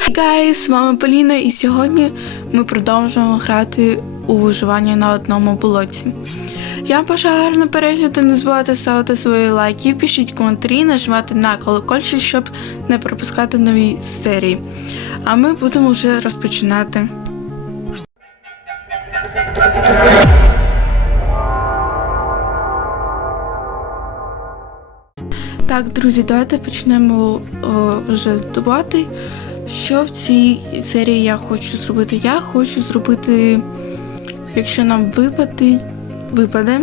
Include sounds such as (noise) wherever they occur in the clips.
Hey guys, з вами Поліна, і сьогодні ми продовжуємо грати у виживання на одному болоті. Я бажаю гарного перегляду, не забувайте ставити свої лайки, пишіть коментарі, нажимати на колокольчик, щоб не пропускати нові серії. А ми будемо вже розпочинати. Так, друзі, давайте почнемо е, вже добувати. Що в цій серії я хочу зробити? Я хочу зробити, якщо нам випаде, випаде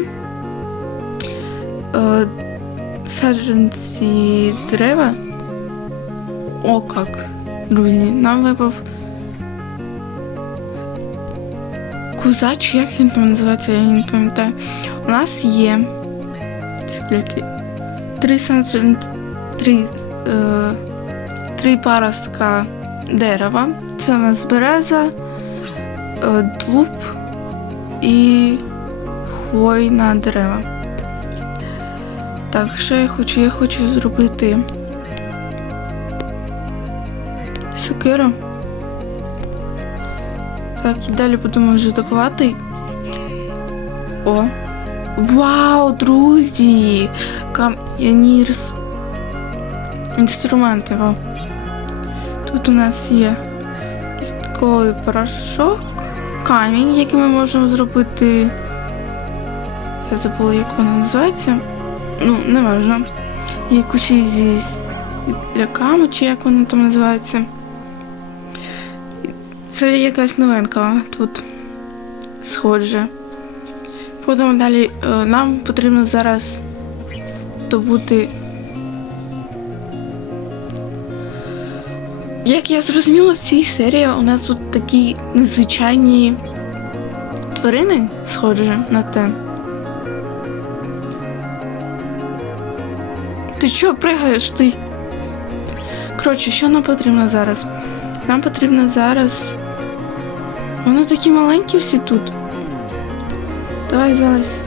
е, саджанці дерева. О, як, друзі, нам випав кузач, як він там називається, я не пам'ятаю. У нас є скільки? Три саджанці, три, е, три паростка дерева. Це у нас береза, е, дуб і хвойна дерева. Так, що я хочу? Я хочу зробити сокиру. Так, і далі будемо вже добувати. О! Вау, друзі! Кам'яні рис... інструменти. Вау. Тут у нас є кістковий порошок, камінь, який ми можемо зробити. Я забула, як воно називається. Ну, не важливо. Є кучі зі ляками, чи як воно там називається. Це якась новинка тут схоже. Потім далі е, нам потрібно зараз добути. Як я зрозуміла, в цій серії у нас тут такі незвичайні тварини, схожі на те. Ти що пригаєш ти? Коротше, що нам потрібно зараз? Нам потрібно зараз. Вони такі маленькі всі тут. Давай залазь.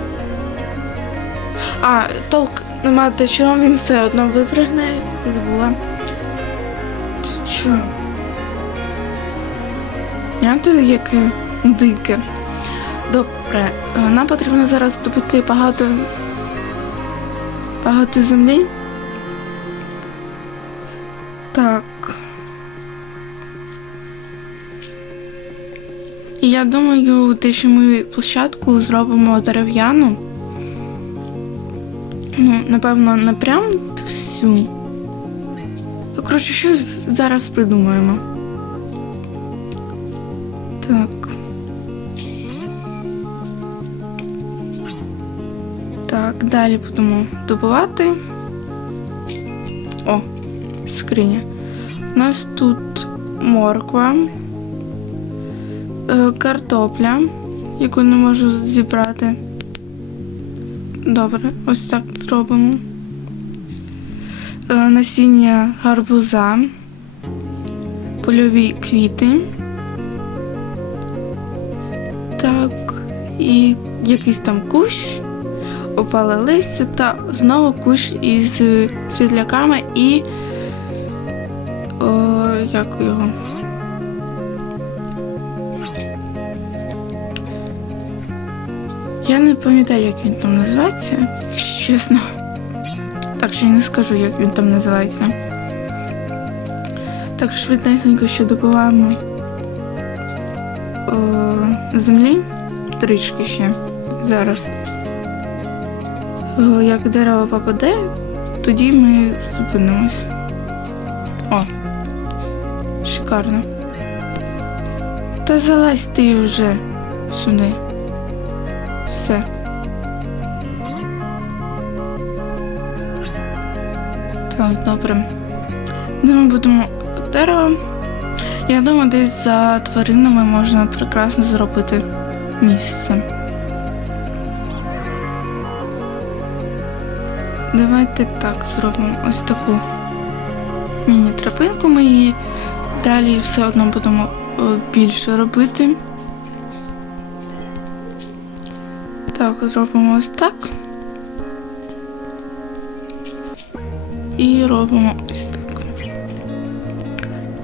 А, толк нема що він все одно випрыгне. Я забула. Що? Гляньте, яке дике. Добре, е, нам потрібно зараз здобути багато. багато землі. Так. І я думаю, те, що ми площадку зробимо дерев'яну. Ну, напевно, не прям всю. Коротше, що зараз придумаємо? Так. Так, далі будемо добувати. О, скриня. У нас тут морква. Е, картопля, яку не можу зібрати. Добре, ось так зробимо. Е, насіння гарбуза, польові квіти. Так, і якийсь там кущ, опале листя та знову кущ із світляками і. О, як його? Я не пам'ятаю, як він там називається, якщо чесно. Так що не скажу, як він там називається. Так, швиденько ще добуваємо о, землі. Трички ще зараз. О, як дерево попаде, тоді ми зупинимось. О, шикарно. Та залазь ти вже сюди. Все. Добре. Де ми будемо дерево. Я думаю, десь за тваринами можна прекрасно зробити місце. Давайте так зробимо ось таку міні-тропинку. Ми її далі все одно будемо більше робити. Так, зробимо ось так. І робимо ось так.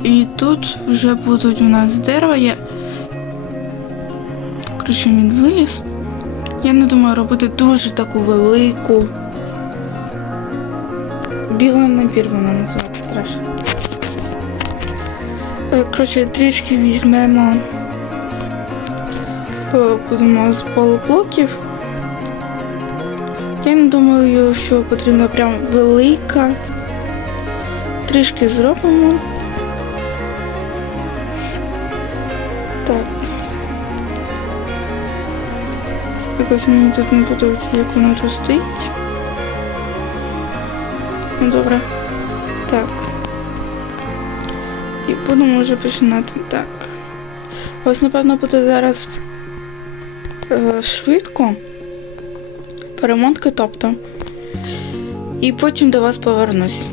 І тут вже будуть у нас дерева. Я... Коротше, він виліз. Я не думаю робити дуже таку велику. Білий набір вона називається страшно. Е, Коротше, трішки візьмемо. е, Будемо з полублоків. Я не думаю, що потрібна прям велика. Трішки зробимо. Так. Якось мені тут не подобається, як воно тут стоїть. Ну добре. Так. І будемо вже починати. Так. Вас, напевно, буде зараз е, швидко. Перемонтка, тобто. І потім до вас повернусь.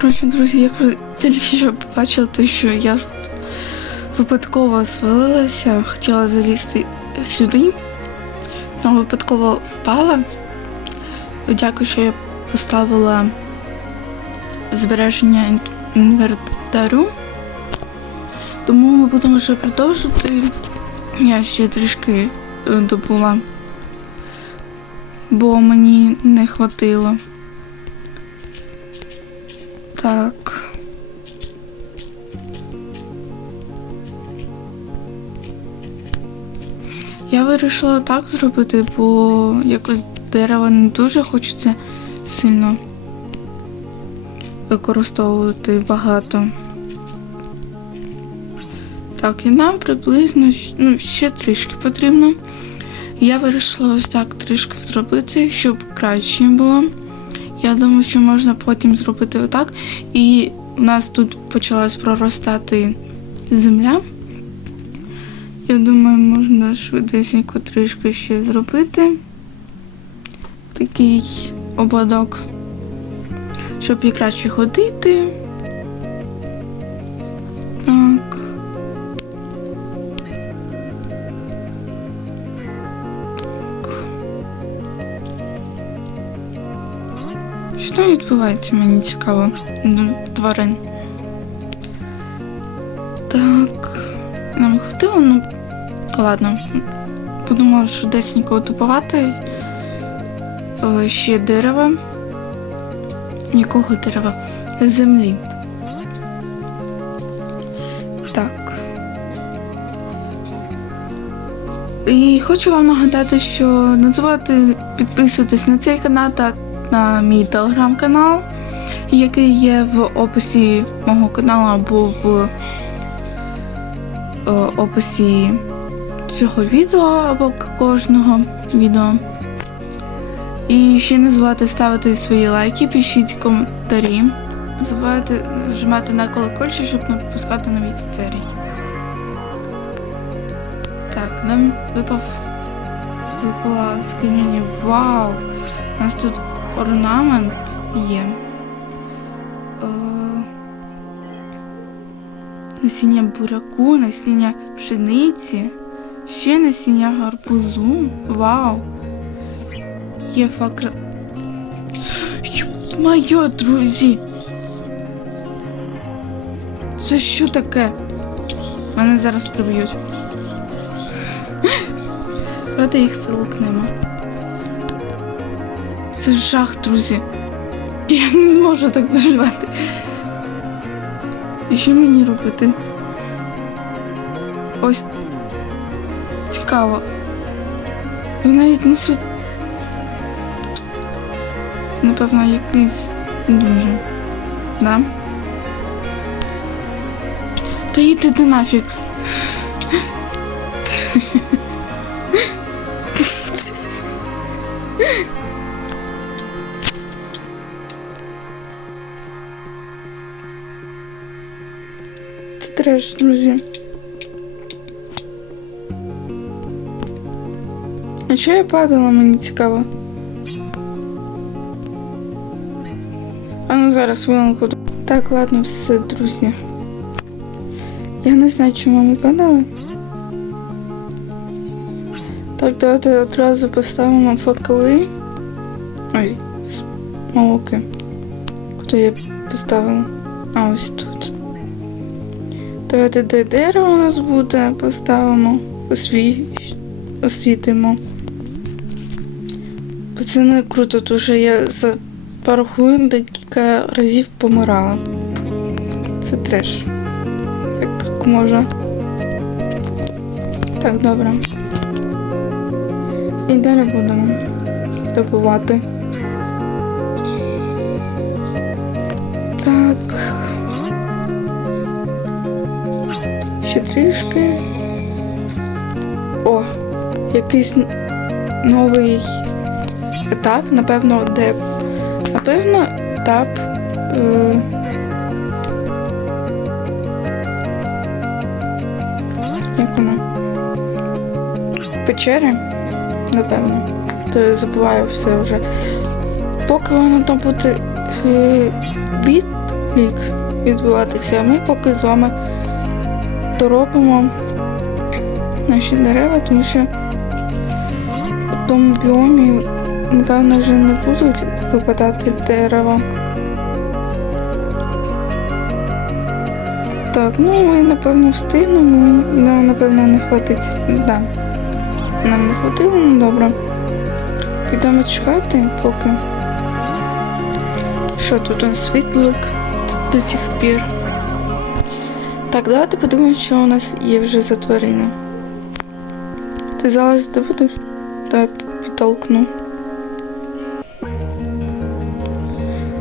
Коротше, друзі, як ви тільки що побачили, те, що я випадково звалилася, хотіла залізти сюди, але випадково впала. Дякую, що я поставила збереження ін- інвентарю. Тому ми будемо вже продовжити. Я ще трішки е, добула, бо мені не хватило. Так. Я вирішила так зробити, бо якось дерева не дуже хочеться сильно використовувати багато. Так, і нам приблизно ну, ще трішки потрібно. Я вирішила ось так трішки зробити, щоб краще було. Я думаю, що можна потім зробити отак. І у нас тут почалась проростати земля. Я думаю, можна швидесенько трішки ще зробити такий ободок, щоб і краще ходити. Відбувається, мені цікаво. Ну, тварин. Так. нам хватило, ну ладно. Подумала, що десь нікого добувати. Е, Ще дерева. Нікого дерева. Землі. Так. І хочу вам нагадати, що не забувайте підписуватись на цей канал та на мій телеграм-канал, який є в описі мого каналу або в е, описі цього відео або кожного відео. І ще не забувайте ставити свої лайки, пишіть коментарі. Забувайте нажимати на колокольчик, щоб не пропускати нові серії. Так, нам випав випала скринення. Вау! У нас тут орнамент є. Е, насіння буряку, насіння пшениці, ще насіння гарбузу. Вау! Є факел. Моє, друзі! Це що таке? Мене зараз приб'ють. (gasps) Давайте їх залукнемо. Це жах, друзі. Я не зможу так виживати. І що мені робити? Ось. Цікаво. Ви навіть не світ. Це, напевно, якийсь дуже. Да? Та ти нафіг. Треш, друзі. А що я падала, мені цікаво. А ну зараз хвилинку. Так, ладно, все, друзі. Я не знаю, чому ми падали. Так, давайте одразу поставимо факели. Ой, смолоки. Куди я поставила? А, ось тут. Давайте де дерево у нас буде, поставимо, осві... освітимо. Бо це не круто, тому що я за пару хвилин декілька разів помирала. Це треш. Як так можна? Так, добре. І далі будемо добувати. Так. Трішки. О, якийсь новий етап, напевно, де. Напевно, етап. Е... Як вона? Печери, напевно. То я забуваю все вже. Поки воно там буде е, відлік відбуватися, ми поки з вами доробимо наші дерева, тому що в тому біомі, напевно, вже не будуть випадати дерева. Так, ну ми напевно встигнемо і нам напевно не хватить. Да. Нам не хватило, ну добре. Підемо чекати поки. Що тут у нас світлик до сих пір. Так, давайте подивимось, що у нас є вже за тварини. Ти залазити будеш? Давай підтолкну.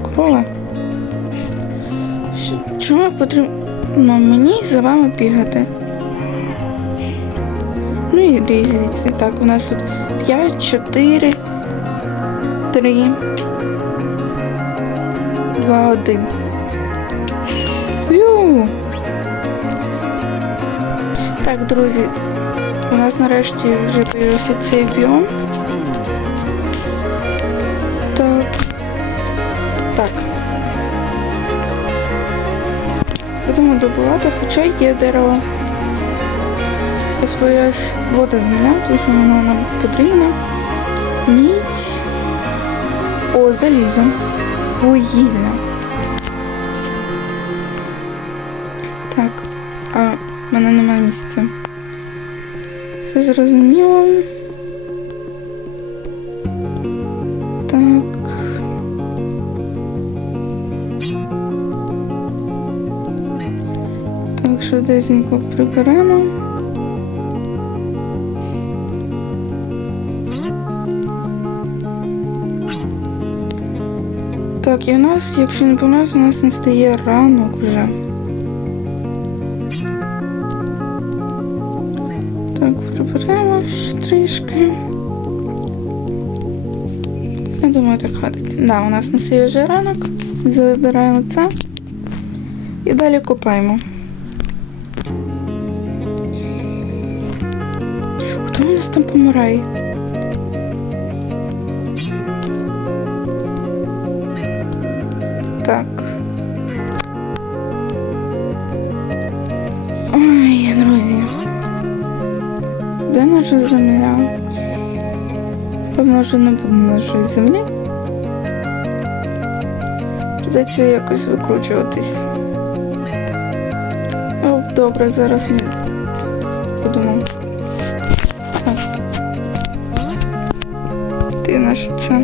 Корова. Чому потрібно мені за вами бігати? Ну і звідси. Так, у нас тут 5, 4, 3, 2, 1. Так, друзі, у нас нарешті вже появився цей біом. Так. Так. Будемо добувати, хоча є дерево. Я сподіваюсь, вода земля, тому що вона нам потрібна. Мідь. О, залізо. Вугілля. В мене немає місця. Все зрозуміло. Так. Так, швидесенько приберемо. Так, і у нас, якщо не помиляюсь, у нас не стає ранок вже. Ще. Я думаю, так хватить. Да, у нас настає вже ранок. Забираємо це. І далі копаємо. Хто у нас там помирає? Так. Де земля? Напевно, вже не буде нашої землі. Придеться якось викручуватись. О, добре, зараз ми подумаємо. Так. Ти наше це?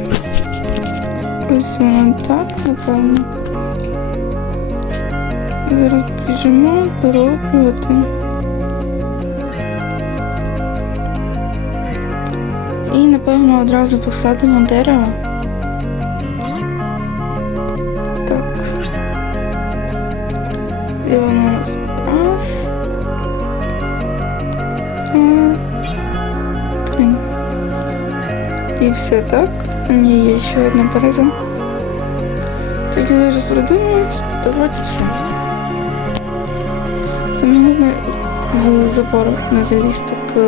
Ось воно так, напевно. Зараз біжимо дороблювати. Напевно, одразу посадимо дерево. Так. Де воно у нас? Раз. Два. Три. І все так. Ні, є ще одна береза. Так я зараз продумаюсь, та вроді все. Саме можна в забор не заліз так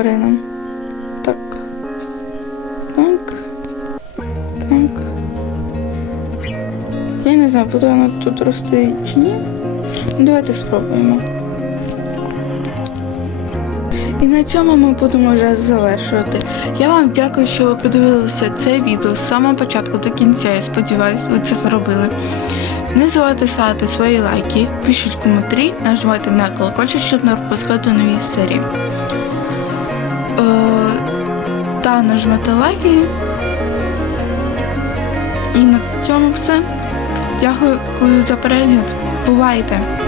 тваринам. Так. Так. Так. Я не знаю, буде воно тут рости чи ні. Ну, Давайте спробуємо. І на цьому ми будемо вже завершувати. Я вам дякую, що ви подивилися це відео з самого початку до кінця. Я сподіваюся, ви це зробили. Не забувайте ставити свої лайки, пишіть коментарі, нажимайте на колокольчик, щоб не пропускати нові серії. Е, та нажмете лайки. І на цьому все. Дякую за перегляд. Бувайте!